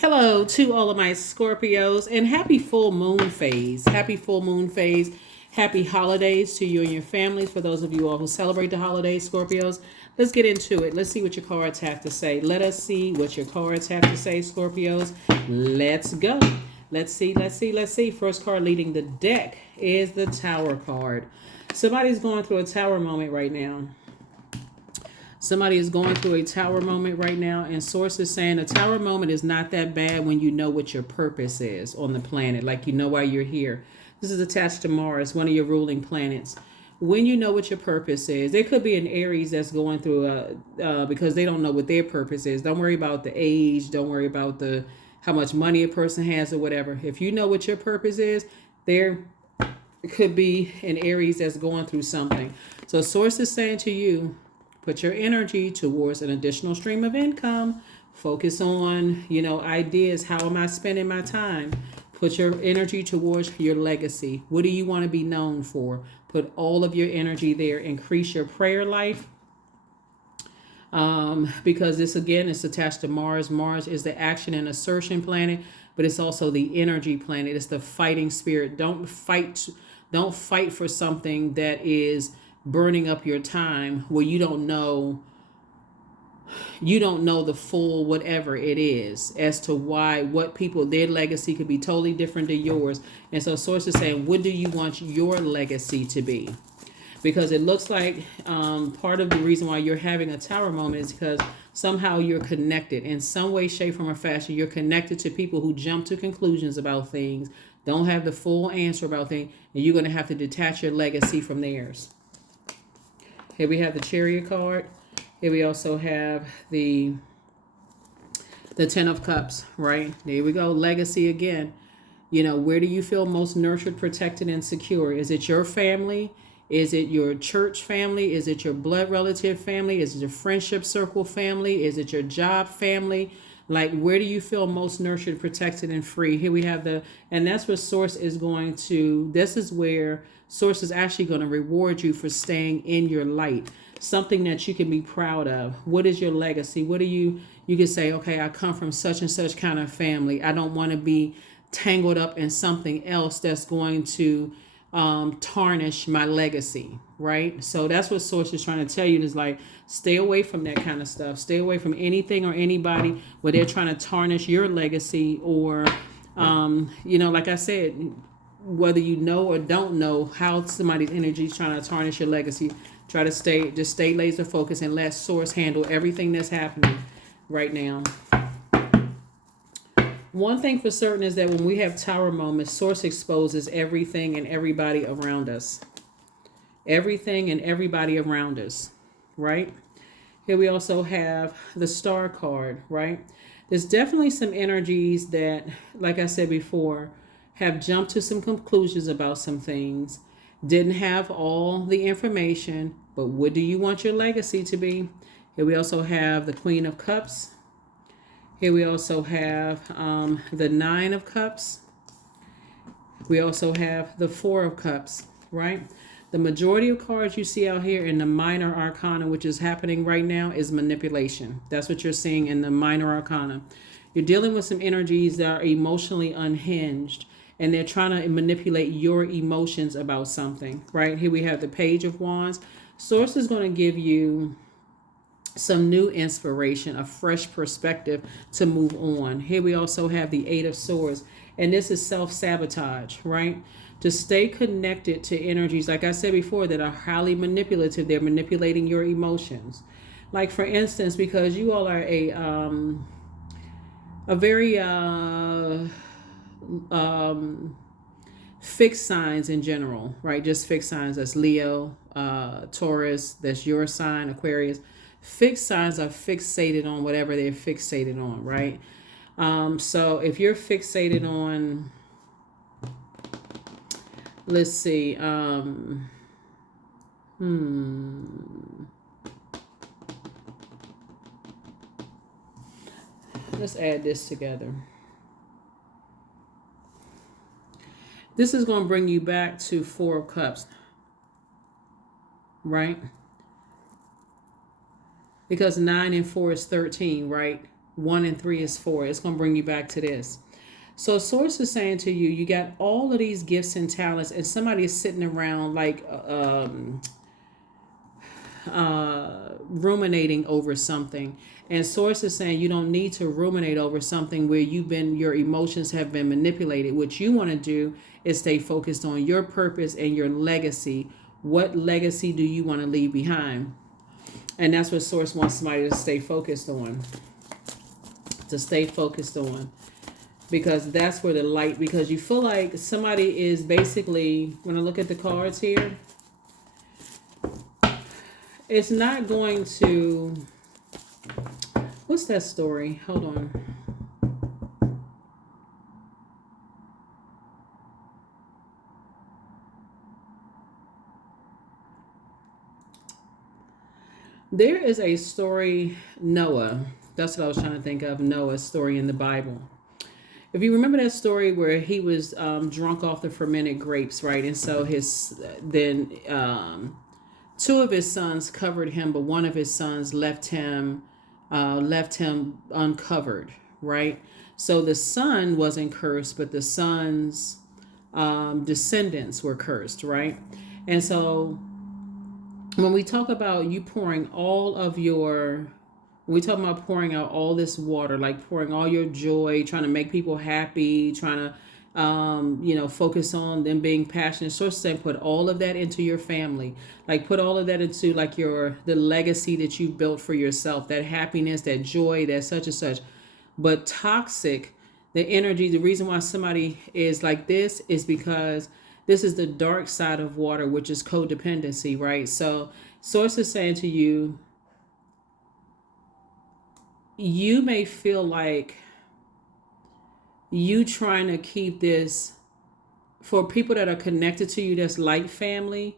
Hello to all of my Scorpios and happy full moon phase. Happy full moon phase. Happy holidays to you and your families. For those of you all who celebrate the holidays, Scorpios, let's get into it. Let's see what your cards have to say. Let us see what your cards have to say, Scorpios. Let's go. Let's see. First card leading the deck is the Tower card. Somebody's going through a tower moment right now. Somebody is going through a tower moment right now, and source is saying a tower moment is not that bad when you know what your purpose is on the planet, like you know why you're here. This is attached to Mars, one of your ruling planets. When you know what your purpose is, there could be an Aries that's going through because they don't know what their purpose is. Don't worry about the age. Don't worry about the how much money a person has or whatever. If you know what your purpose is, there could be an Aries that's going through something. So source is saying to you, put your energy towards an additional stream of income. Focus on, ideas. How am I spending my time? Put your energy towards your legacy. What do you want to be known for? Put all of your energy there. Increase your prayer life. Because this, again, is attached to Mars. Mars is the action and assertion planet, but it's also the energy planet. It's the fighting spirit. Don't fight for something that is burning up your time where you don't know the full whatever it is as to what people, their legacy could be totally different than yours. And so source is saying, what do you want your legacy to be? Because it looks like part of the reason why you're having a tower moment is because somehow you're connected in some way, shape, form, or fashion. You're connected to people who jump to conclusions about things, don't have the full answer about things, and you're going to have to detach your legacy from theirs. Here we have the Chariot card. Here we also have the Ten of Cups, right? There we go. Legacy again. Where do you feel most nurtured, protected, and secure? Is it your family? Is it your church family? Is it your blood relative family? Is it your friendship circle family? Is it your job family? Like, where do you feel most nurtured, protected, and free? Here we have and that's what Source is going to, this is where Source is actually going to reward you for staying in your light. Something that you can be proud of. What is your legacy? What do you can say, okay, I come from such and such kind of family. I don't want to be tangled up in something else that's going to tarnish my legacy, right? So that's what Source is trying to tell you, is like, stay away from that kind of stuff. Stay away from anything or anybody where they're trying to tarnish your legacy, or like I said, whether you know or don't know how somebody's energy is trying to tarnish your legacy, try to stay laser focused and let Source handle everything that's happening right now. One thing for certain is that when we have tower moments, Source exposes everything and everybody around us. Everything and everybody around us, right? Here we also have the Star card, right? There's definitely some energies that, like I said before, have jumped to some conclusions about some things, didn't have all the information, but what do you want your legacy to be? Here we also have the Queen of Cups. Here we also have the Nine of Cups. We also have the Four of Cups, right? The majority of cards you see out here in the Minor Arcana, which is happening right now, is manipulation. That's what you're seeing in the Minor Arcana. You're dealing with some energies that are emotionally unhinged, and they're trying to manipulate your emotions about something, right? Here we have the Page of Wands. Source is going to give you some new inspiration, a fresh perspective to move on. Here we also have the Eight of Swords, and this is self-sabotage, right? To stay connected to energies, like I said before, that are highly manipulative. They're manipulating your emotions. Like, for instance, because you all are a very fixed signs in general, right? Just fixed signs. That's Leo, Taurus, that's your sign, Aquarius. Fixed signs are fixated on whatever they're fixated on, right? So if you're fixated on, let's see, let's add this together. This is going to bring you back to Four of Cups, right? Because 9 and 4 is 13, right? 1 and 3 is 4. It's going to bring you back to this. So source is saying to you, you got all of these gifts and talents, and somebody is sitting around like ruminating over something. And source is saying you don't need to ruminate over something where your emotions have been manipulated. What you want to do is stay focused on your purpose and your legacy. What legacy do you want to leave behind? And that's what source wants somebody to stay focused on. To stay focused on. Because that's where the light, because you feel like somebody is basically, when I look at the cards here, it's not going to, what's that story? Hold on. There is a story, Noah. That's what I was trying to think of, Noah's story in the Bible. If you remember that story where he was drunk off the fermented grapes, right? And so two of his sons covered him, but one of his sons left him uncovered, right? So the son wasn't cursed, but the son's descendants were cursed, right? And so when we talk about you pouring all of your, when we talk about pouring out all this water, like pouring all your joy, trying to make people happy, trying to focus on them being passionate. So saying put all of that into your family, like put all of that into like the legacy that you built for yourself, that happiness, that joy, that such and such. But toxic, the energy, the reason why somebody is like this is because this is the dark side of water, which is codependency, right? So source is saying to you, you may feel like you trying to keep this, for people that are connected to you that's like family,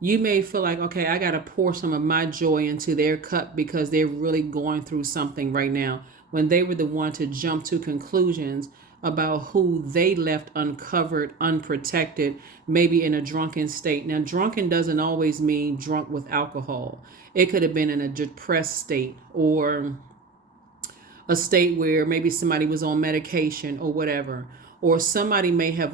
you may feel like, okay, I got to pour some of my joy into their cup because they're really going through something right now, when they were the one to jump to conclusions about who they left uncovered, unprotected, maybe in a drunken state. Now, drunken doesn't always mean drunk with alcohol. It could have been in a depressed state, or a state where maybe somebody was on medication or whatever, or somebody may have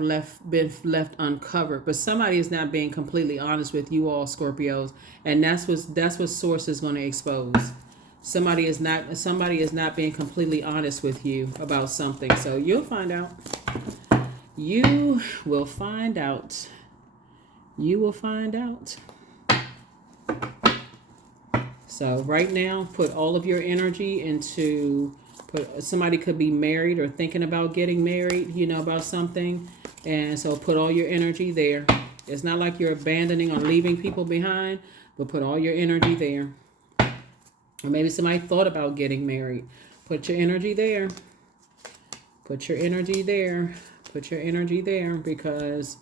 been left uncovered, but somebody is not being completely honest with you all, Scorpios, and that's what source is going to expose. Somebody is not being completely honest with you about something. So you'll find out. You will find out. You will find out. So right now, put all of your energy into, somebody could be married or thinking about getting married, about something. And so put all your energy there. It's not like you're abandoning or leaving people behind, but put all your energy there. Or maybe somebody thought about getting married. Put your energy there. Put your energy there. Put your energy there, because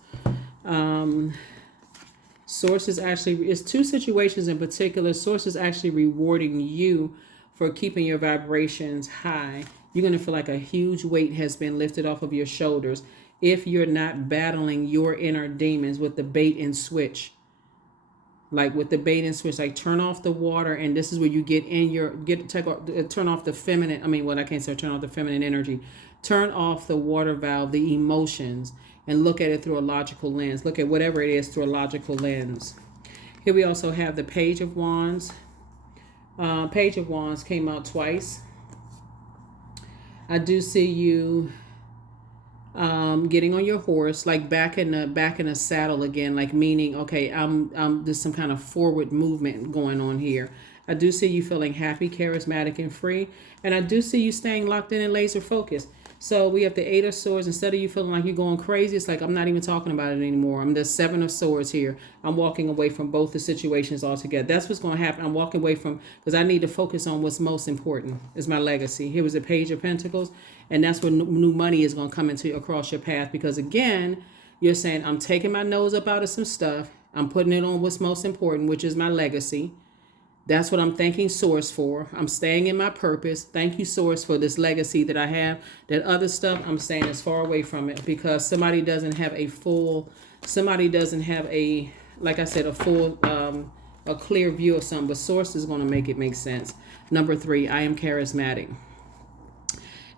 source is actually, it's two situations in particular. Source is actually rewarding you for keeping your vibrations high. You're going to feel like a huge weight has been lifted off of your shoulders if you're not battling your inner demons with the bait and switch. Like with the bait and switch, like turn off the water, and this is where you turn off the feminine. I can't say turn off the feminine energy. Turn off the water valve, the emotions, and look at it through a logical lens. Look at whatever it is through a logical lens. Here we also have the Page of Wands. Page of Wands came out twice. I do see you getting on your horse, like back in a saddle again, like meaning, okay, there's some kind of forward movement going on here. I do see you feeling happy, charismatic, and free, and I do see you staying locked in and laser focused. So we have the Eight of Swords. Instead of you feeling like you're going crazy, it's like, I'm not even talking about it anymore. I'm the Seven of Swords here. I'm walking away from both the situations altogether. That's what's going to happen. I'm walking away from, because I need to focus on what's most important, is my legacy. Here was a Page of Pentacles, and that's where new money is going to come across your path, because again, you're saying, I'm taking my nose up out of some stuff. I'm putting it on what's most important, which is my legacy. That's what I'm thanking Source for. I'm staying in my purpose. Thank you, Source, for this legacy that I have. That other stuff, I'm staying as far away from it, because somebody doesn't have a, like I said, a clear view of something. But Source is going to make it make sense. Number 3, I am charismatic.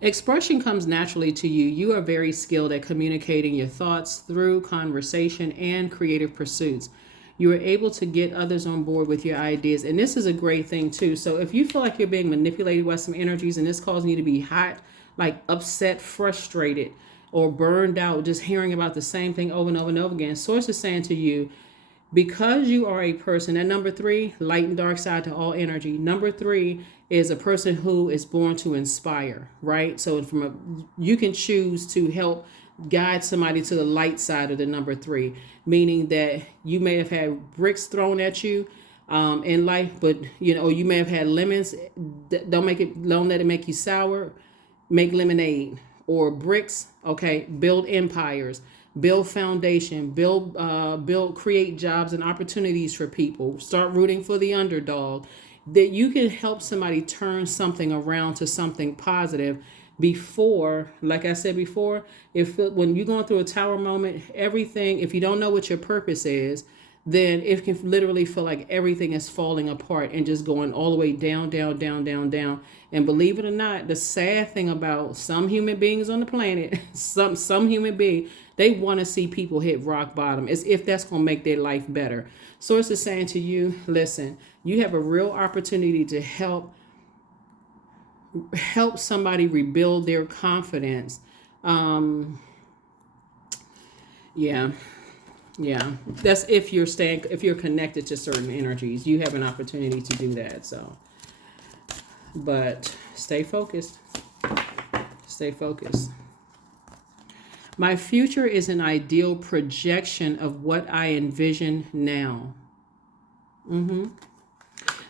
Expression comes naturally to you. You are very skilled at communicating your thoughts through conversation and creative pursuits. You are able to get others on board with your ideas. And this is a great thing, too. So if you feel like you're being manipulated by some energies and it's causing you to be hot, like upset, frustrated, or burned out, just hearing about the same thing over and over and over again, Source is saying to you, because you are a person, and number 3, light and dark side to all energy. Number 3 is a person who is born to inspire, right? So you can choose to help guide somebody to the light side of the number 3, meaning that you may have had bricks thrown at you in life, but you may have had lemons. Don't let it make you sour. Make lemonade. Or bricks. Okay, build empires. Build foundation, create jobs and opportunities for people. Start rooting for the underdog. That you can help somebody turn something around to something positive before, like I said before, when you're going through a tower moment, everything, if you don't know what your purpose is, then it can literally feel like everything is falling apart and just going all the way down, down, down, down, down. And believe it or not, the sad thing about some human beings on the planet, some human being, they want to see people hit rock bottom as if that's going to make their life better. Source is saying to you, listen, you have a real opportunity to help somebody rebuild their confidence. Yeah. That's if you're connected to certain energies, you have an opportunity to do that. So, but stay focused. Stay focused. My future is an ideal projection of what I envision now.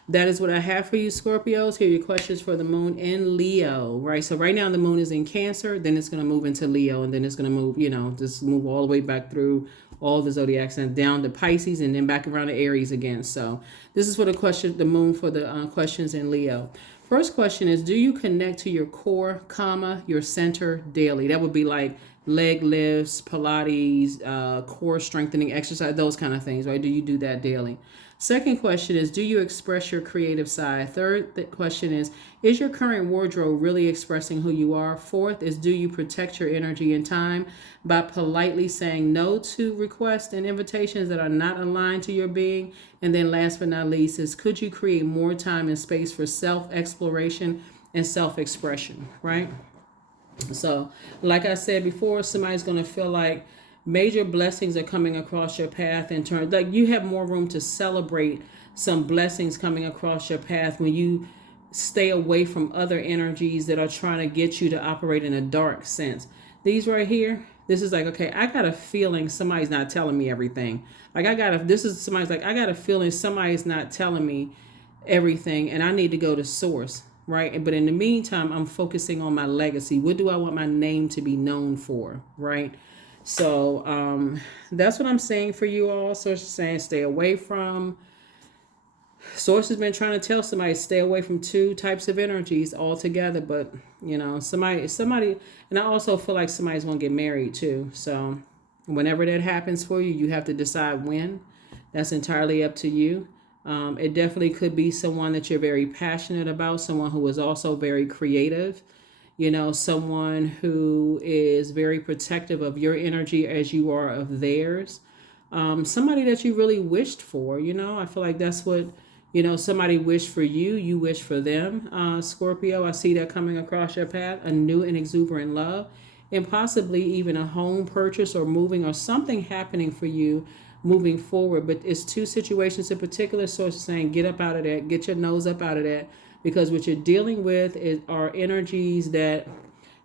That is what I have for you, Scorpios. Here are your questions for the moon in Leo, right? So right now the moon is in Cancer, then it's going to move into Leo, and then it's going to move, just move all the way back through all the zodiacs and down to Pisces and then back around to Aries again. So this is for the moon for the questions in Leo. First question is, do you connect to your core, your center daily? That would be like leg lifts, Pilates, core strengthening exercise, those kind of things, right? Do you do that daily? Second question is, do you express your creative side? Third question is your current wardrobe really expressing who you are? Fourth is, do you protect your energy and time by politely saying no to requests and invitations that are not aligned to your being? And then last but not least is, could you create more time and space for self-exploration and self-expression, right? So, like I said before, somebody's going to feel like major blessings are coming across your path in terms, like you have more room to celebrate some blessings coming across your path when you stay away from other energies that are trying to get you to operate in a dark sense. These right here, this is like, okay, I got a feeling somebody's not telling me everything. Like I got a feeling somebody's not telling me everything and I need to go to source. Right. But in the meantime, I'm focusing on my legacy. What do I want my name to be known for? Right. So that's what I'm saying for you all. Source is saying stay away from. Source has been trying to tell somebody stay away from 2 types of energies altogether. But, somebody, and I also feel like somebody's going to get married too. So whenever that happens for you, you have to decide when. That's entirely up to you. It definitely could be someone that you're very passionate about, someone who is also very creative, someone who is very protective of your energy as you are of theirs. Somebody that you really wished for, I feel like that's what, somebody wished for you, you wish for them. Scorpio, I see that coming across your path, a new and exuberant love, and possibly even a home purchase or moving or something happening for you moving forward. But it's 2 situations in particular. Source is saying get up out of that, get your nose up out of that, because what you're dealing with are energies that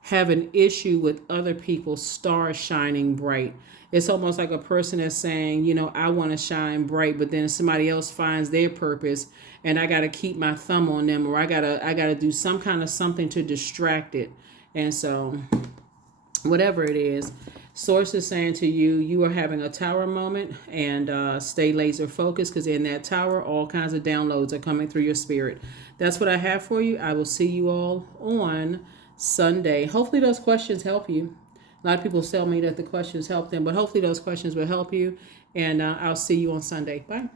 have an issue with other people's stars shining bright. It's almost like a person that's saying, I want to shine bright, but then somebody else finds their purpose and I got to keep my thumb on them, or I got to do some kind of something to distract it. And so whatever it is, Source is saying to you, you are having a tower moment, and stay laser focused, because in that tower, all kinds of downloads are coming through your spirit. That's what I have for you. I will see you all on Sunday. Hopefully those questions help you. A lot of people tell me that the questions help them, but hopefully those questions will help you. And I'll see you on Sunday. Bye.